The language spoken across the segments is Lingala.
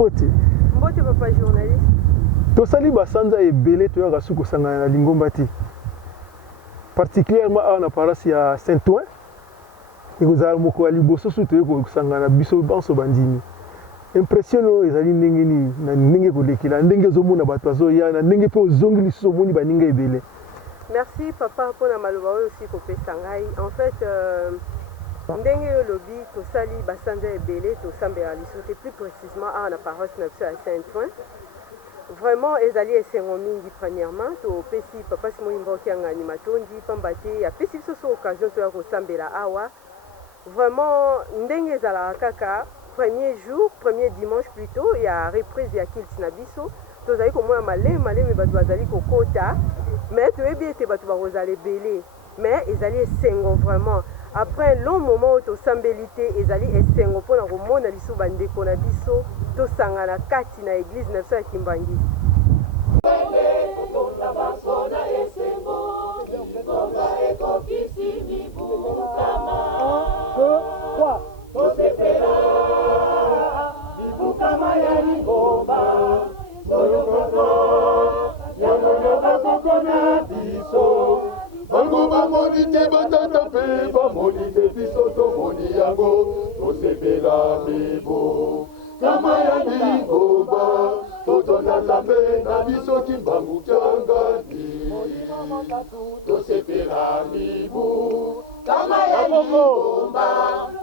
Mbote papa journaliste. Tosali basanza ebele toyaka suku sangana na Lingomba ti. Particulièrement à la paroisse ya Saint-Ouen. Et vous avez beaucoup à liboso sous toyeko sangana biso banso bandini. Impression ezali ndenge ni na ndenge kolekila ndenge zomona bato azoya na ndenge pe ozongi lisusu omoni baninga ebele. Merci papa pour la maloba aussi kopé sangai. En fait ndenge lobby tosali basanza ebele tosambela lisusu plus précisément à la paroisse na Saint-Ouen. Vraiment ezali esengo mingi premièrement to pesi papa Simon Mboki ngani matondi pambate ya pesi biso occasion to ya kosambela awa. Vraiment ndenge ezala kaka premier jour, premier dimanche plutôt, il y a reprise ya Kilts na biso. Tozali komona maleme bato bazali kokota, mais tu es bien te bato bazali belé. Mais ezali esengo vraiment. Après un long moment to sambelité ezali esengo pona komona liso bandeko na biso to sangana kati na église na biso ya Kimbangi. Monite batata pe ba monite bisoto moni yango tosepela bibo kama ya Lingomba totonda Nzambe na biso Kimbangu kyangani tosepela bibo kama ya Lingomba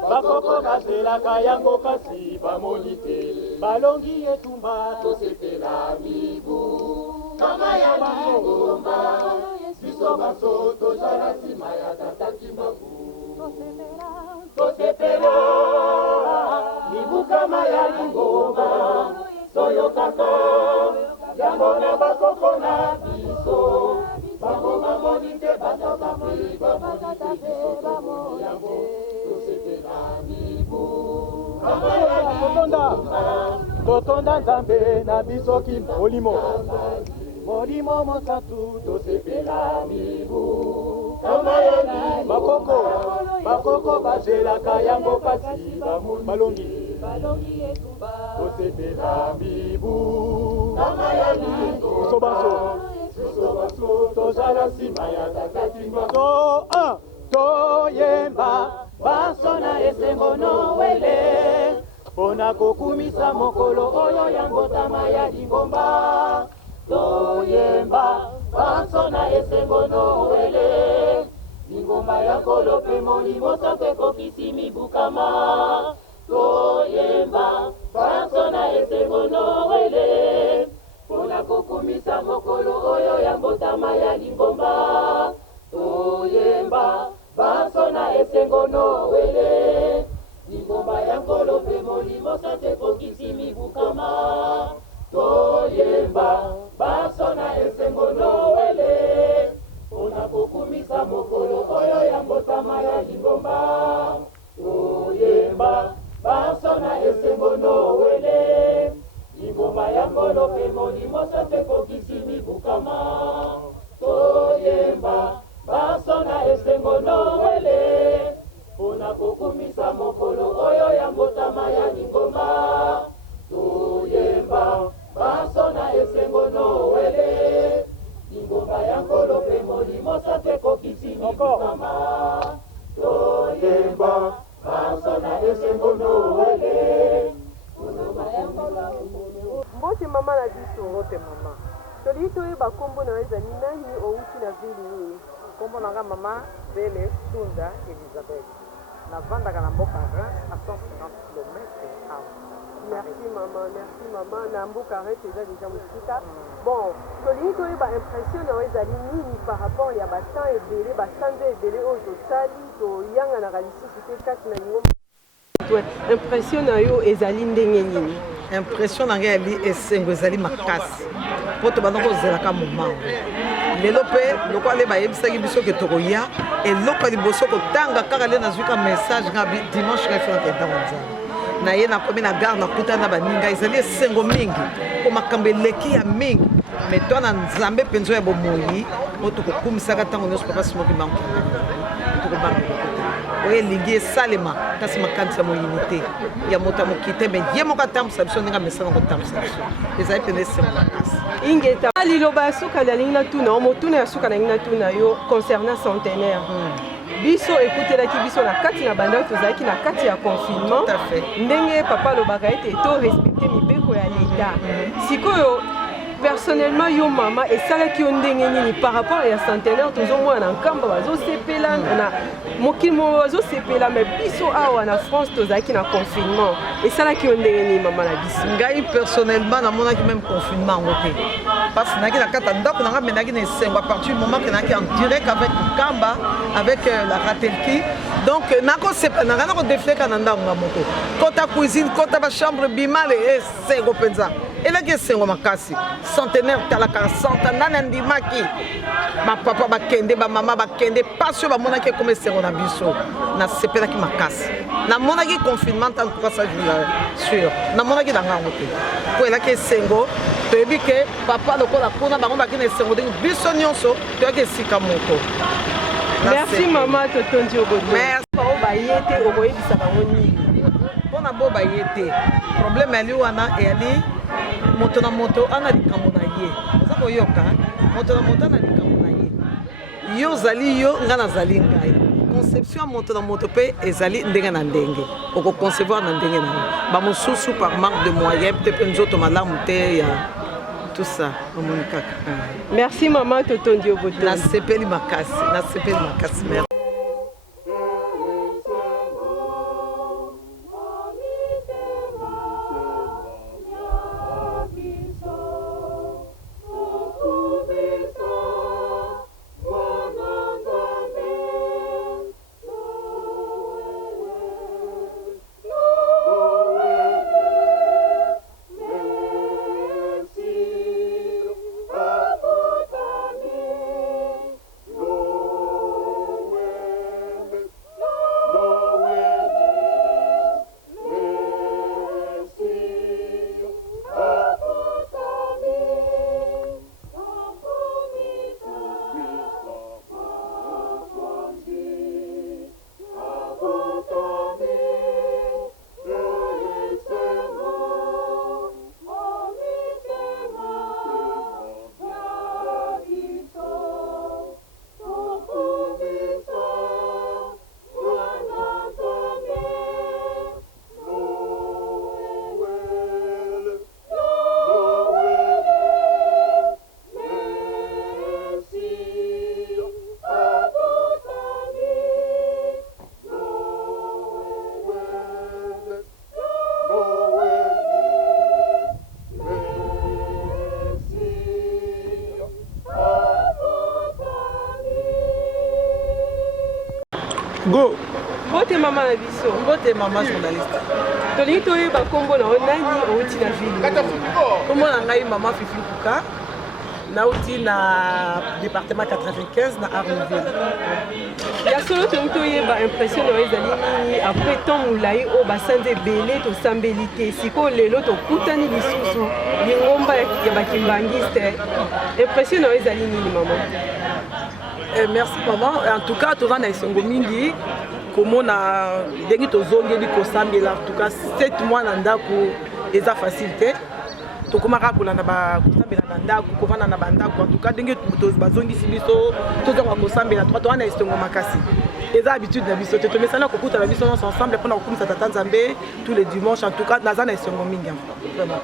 bakoko kaselaka yango kasi bamonite balongi etumba tosepela bibo kama ya Lingomba biso baso tozala nsima ya tata Kimbangu tosepela mibukama ya Lingomba toyokaka yango na bakoko na biso bakoma monite batata pe bamonite biso tomoni yango tosepela mibu kama ya Lingomba totonda Nzambe na biso Kimolimo Molimo mosatu tosepela mibu kama ya Lingomba bakoko bazelaka yango kasi balongi tosepela mibu kama ya Lingomba biso tozala nsima ya tata Kimbangu toyemba baso na esengo nowele mpona kokumisa mokolo oyo ya ngotama ya Lingomba toyemba baso na esengo nowele Lingomba ya nkolo pe molimo santo ekokisi mibukama toyemba baso na esengo nowele mpona kokumisa mokolo oyo ya mbotama ya Lingomba toyemba baso na esengo nowele Lingomba ya nkolo pe molimo santo ekokisi mibukama toyemba baso na esengo nowele mpona kokumisa mokolo oyo ya mbotama ya Lingomba toyemba baso na esengo nowele Lingomba ya nkolo pe molimo santo ekokisi mibukama toyemba baso na esengo nowele mpona kokumisa mokolo oyo ya mbotama ya Lingomba toyemba baso na esengo nowele Lingomba ya nkolo pe molimo santo ekokisi mibukama toyemba baso na esengo nowele Mbote mama na biso mbote mama. Toli toyeba kombo na ezali nani outi na vili nini? Kombo nanga mama Bele Tunda Elizabeth. Navandaka na mboka à 150 km Merci maman. Na mboka arrête déjà musika. Bon, toli toyeba impression na ezali nini par rapport ya basan ebele, basanze ebele oyo tosali toyanga na lisusu te kati na Lingomba. Impression na yo ezali ndenge nini? Impression nanga yali esengo ezali makasi. Poto banoko zelaka moment. Lelo pe loko ale bayebisaki biso ke tokoya eloko liboso kotanga kaka le nazwika message ngabi dimanche ka fera kenda nzala. Na ye na komi na gare na kutana baninga ezali esengo mingi ko makambe leki ya mingi. Mais toi na Nzambe penzo ya bomoyi poto kokumisaka tango nyonso papa simoki manko. Tokobanga. oye elingi esalema kasi makanisi ya moyini te ya moto ya moki te me ye moko atambwisa biso ndenge amesana kotambwisa biso ezali pene esengo makasi ingeta liloba ya suka nalingi natuna motuna ya suka nalingi natuna yo concernant centenaire biso ekutelaki biso na kati na bandako tozalaki na kati ya confinement ndenge papa alobaka ete to respecte mibeko ya leta sikoyo personnellement yo mama esalaki yo ndenge nini par rapport ya centenaire tozomona na nkamba bazosepela na mokili mo bazosepela me biso awa na France tozalaki na confinement esalaki yo ndenge nini mama na biso ngai personnellement namonaki même confinement yango te parce que naki na kati ya ndako nanga me naki na esengo à partir du moment que naki en direct avec nkamba avec la ratelki donc nanga nakodefleka na ndako nga moko kota cuisine kota bachambre bimale esengo mpenza elaki esengo makasi centenaire talaka centenaire nandimaki bapapa bakende bamama bakende pasi oyo bamonaki ekoma esengo na biso nasepelaki makasi namonaki confinement en tout cas ça sûr namonaki na ngango te po elaki esengo toyebi ke papa lokola kuna bango baki na esengo ndenge biso nyonso toyaki esika moko. Merci maman totondi obodo merci bao baye te okoyebisa bango nini mpona bo baye te problème yali wana eyali moto na moto ana likambo na ye oza koyoka moto na moto ana likambo na ye yo ozali yo nga nazali ngai conception ya moto na moto mpe ezali ndenge na ndenge okoconcevoir na ndenge na yo bamosusu par manque de moyen peut mpe nzoto malamu te ya tout ça omoni kaka. Merci maman totondi oboto nasepeli makasi merci. Go. Bote mama na biso. Bote mama journaliste. Tolingi toyeba kombo na nani outi na ville. Kombo na ngai mama Fifi Kuka. Nauti na département 95 na Arnouville. Ya solo tolingi toyeba impression na ezali nini après temps mulai o basande belé to sambelité siko lelo to kutani lisusu lingomba ya bakimbangiste. Impression na ezali nini mama? Merci maman. En tout cas, tu vas dans Songo mingi. Comment na dengi to zongeli ko sambela. En tout cas, 7 mois nanda ko eza facilité. To komaka ko na ba ko sambela nanda ko kovana na banda ko. En tout cas, dengi to bazongi sibiso to zonga ko sambela. To wana Songo makasi. Eza habitude na biso te to mesana ko kuta na biso ensemble pour na ko kumisa tata Nzambe tous les dimanches. En tout cas, na zana Songo mingi. Vraiment.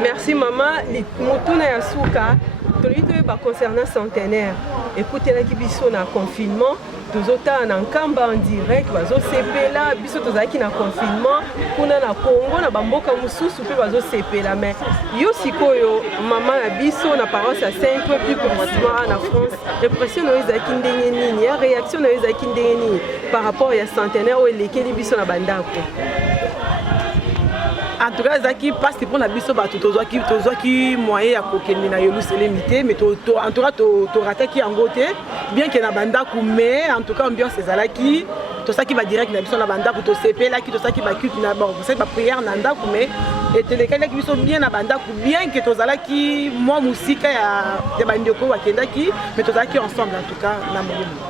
Merci maman. Motuna ya suka. Tolingi concernant centenaire. Écoutez la biso na confinement, tozota na nkamba en direct, bazo sepela biso tozaki na confinement, kuna na Congo na bamboka mususu pe bazo sepela mais yo sikoyo mama na biso na paroisse à Saint-Ouen plus précisément na France, impression na ezaki ndenge nini, ya réaction na ezaki ndenge nini par rapport à centenaire o elekeli biso na bandako. En tout cas, Zaki passe pour la biso ba tozwaki moyen ya kokende na Yerusalem limité mais en tout cas to raté qui en côté bien que na banda ku mais en tout cas ambiance ezalaki to ça qui va direct na biso na banda ku to sepela ki to ça qui va culte na bon c'est ba prière na ndako mais et telekala ki biso bien na banda ku bien que to zalaki moi musika ya bandeko wa kendaki mais to zalaki ensemble en tout cas na molimo.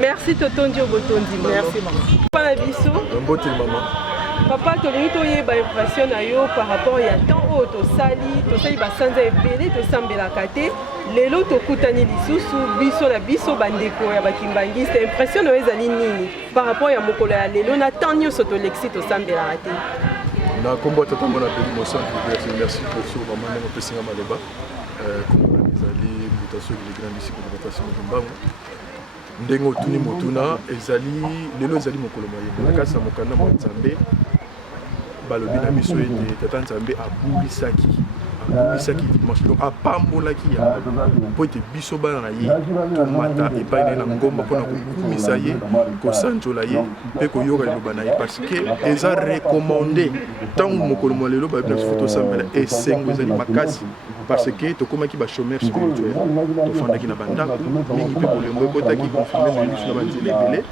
Merci Tonton Dio Botondi. Merci maman. Pas biso. Mbote maman. Papa tolingi toyeba impression na yo par rapport ya temps oyo tosali basanza ebele tosambelaka te lelo tokutani lisusu biso na biso bandeko ya bakimbangiste impression na yo ezali nini par rapport ya mokolo ya lelo na temps nyonso tolekisi tosambelaka te na kombo tata mona peli mosantu merci pour so maman ndenge opesinga maloba kombo ezali mutation de grande ici pour rotation de mbango ndenge otuni motuna ezali lelo ezali mokolo moyembe na kasi na mokanda mwa nzambe balobi na biso ete tata nzambe abulisaki dimanche donc apambolaki yango mpo ete biso bana na ye tomata epai na ye na ngomba mpona kokumisa ye kosanzola ye mpe koyoka liloba na ye parce que eza recommandé ntango mokolo mwa lelo bayebi na biso fo tosambela esengo ezali makasi parce que tokomaki bachômeur spirituel tofandaki na bandako mingi mpe bolembo ekotaki konfirme na biso na banzela ebele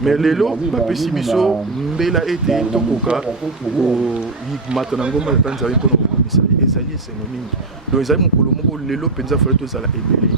mais lelo bapesi biso mbela ete tokoka komata na ngomba tata nzambe mpona kokomisa ye ezali esengo mingi donc ezali mokolo moko lelo mpenza fale tozala ebele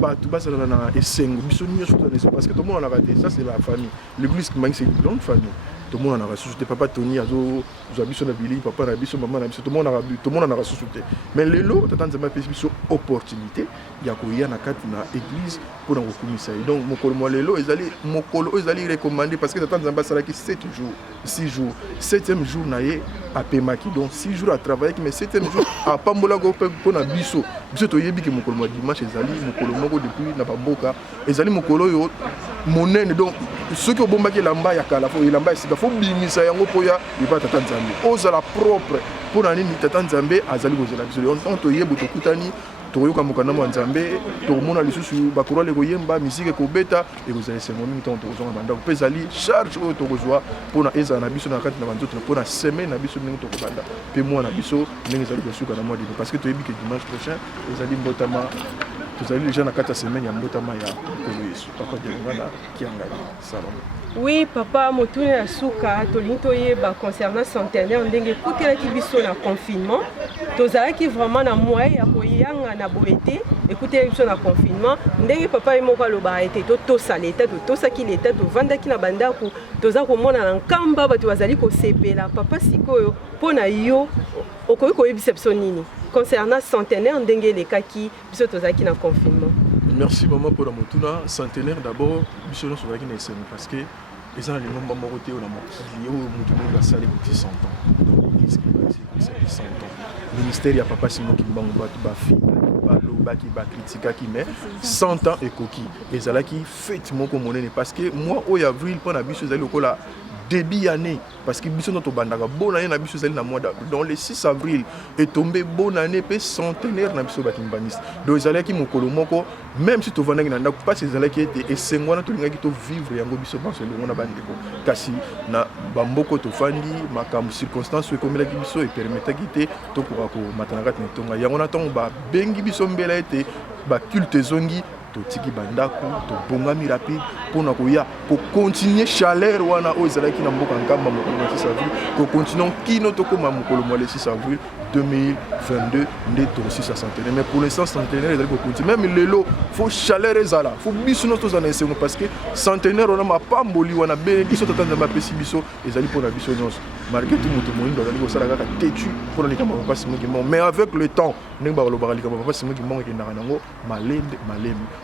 bato bazalaka na esengo biso nyonso tozala na esengo parce que tomonanaka te ça c'est la famille l'église kimangi c'est une grande famille tomonanaka susu te papa toni azozwa biso na bili papa na biso mama na biso tomonanaka susu te mais lelo tata nzambe apesi biso opportunité ya koya na kati na église mpona kokumisa ye donc mokolo mwa lelo ezali mokolo oyo ezali recommandé parce que tata nzambe asalaki 6 jours 7e jour na ye apemaki donc 6 jours atravaillaki mais 7e jour apambolaki mpe mpona biso toyebi ke mokolo mwa dimanche ezali mokolo moko depuis na bamboka ezali mokolo oyo monene donc soki obombaki elamba ya kala fo elamba ya sika fo bimisa yango mpo ya lipa tata nzambe ozala propre mpona nini tata nzambe azali kozela biso donc toyebi tokutani tokoyoka mokanda mwa nzambe tokomona lisusu bakorale koyemba misike ekobeta ekozala esengo mingi ntango tokozwanga bandako mpe ezali charge oyo tokozwa mpona ezala na biso na kati na banzoto mpona semaine na biso ndenge tokobanda mpe mwa na biso ndenge ezali kosuka na mwa dino parce que toyebi ke dimanche prochain ezali mbotama tozali déjà na kati ya semaine ya mbotama ya mokolo yesu papa delonga na kiangani salon. Oui, papa, motune ya suka tolingi toyeba concernant centenaire ndenge ekutelaki biso na confinement tozalaki vraiment na moyen ya koyanga na boye te ekutelaki biso na confinement ndenge papa ye moko alobaka ete totosa leta totosaki leta tovandaki na bandako toza komona na nkamba bato bazali kosepela papa sikoyo mpo na yo okoki koyebisa biso nini concernant centenaire ndenge elekaki biso tozalaki na confinement. Merci maman pour la motuna centenaire d'abord biso nyonso tozalaki na esengo parce que eza na lingomba moko te oyo na mokili oyo motu moko asali kuti 100 ans donc l'église qui 100 ans ministère ya papa Simon Kimbangu bato bafingaki balobaki bakritikaki mais 100 ans ekoki ezalaki fête moko monene parce que mois oyo avril mpona biso ezali lokola début année parce que biso notre bandaka bonne année na biso ezali na mois d'avril dans le 6 avril est tombé bonne année pe centenaire na biso bakimbaniste donc ezalaki mokolo moko même si tovandaki na ndako parce ezalaki ete esengo wana tolingaki to vivre yango biso banso elongo na bandeko kasi na bamboko tofandi makambo circonstance oyo ekomelaki biso epermetaki te tokoka komata na kati na etonga yango na ntango babengi biso mbela ete baculte ezongi totiki bandako tobongami rapide mpona koya kocontinue chaleur wana oyo ezalaki na mboka nkamba mokolo na 6 avril kocontinue kino tokóma mokolo mwa le 6 avril 2022 nde tokosisa centenaire mais pour l'instant centenaire ezali kocontinue même lelo fo chaleur ezala fo biso nyonso tozala na esengo parce que centenaire wana mapamboli wana bene biso tata nzambe apesi biso ezali mpona biso nyonso malgré tout moto moyindo azali kosala kaka tetu mpona likambo papa Simon Kimbangu mais avec le temps ndenge balobaka likambo papa Simon Kimbangu ekendaka nango malembe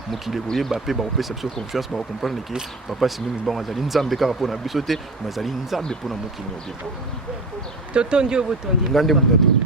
mokili koyeba mpe bakopesa biso confiance bakokomprendre ke papa Simon Kimbangu azali nzambe kaka mpona biso te mais azali nzambe mpona mokili mobimba totondi oyo botondi ngande moto atondi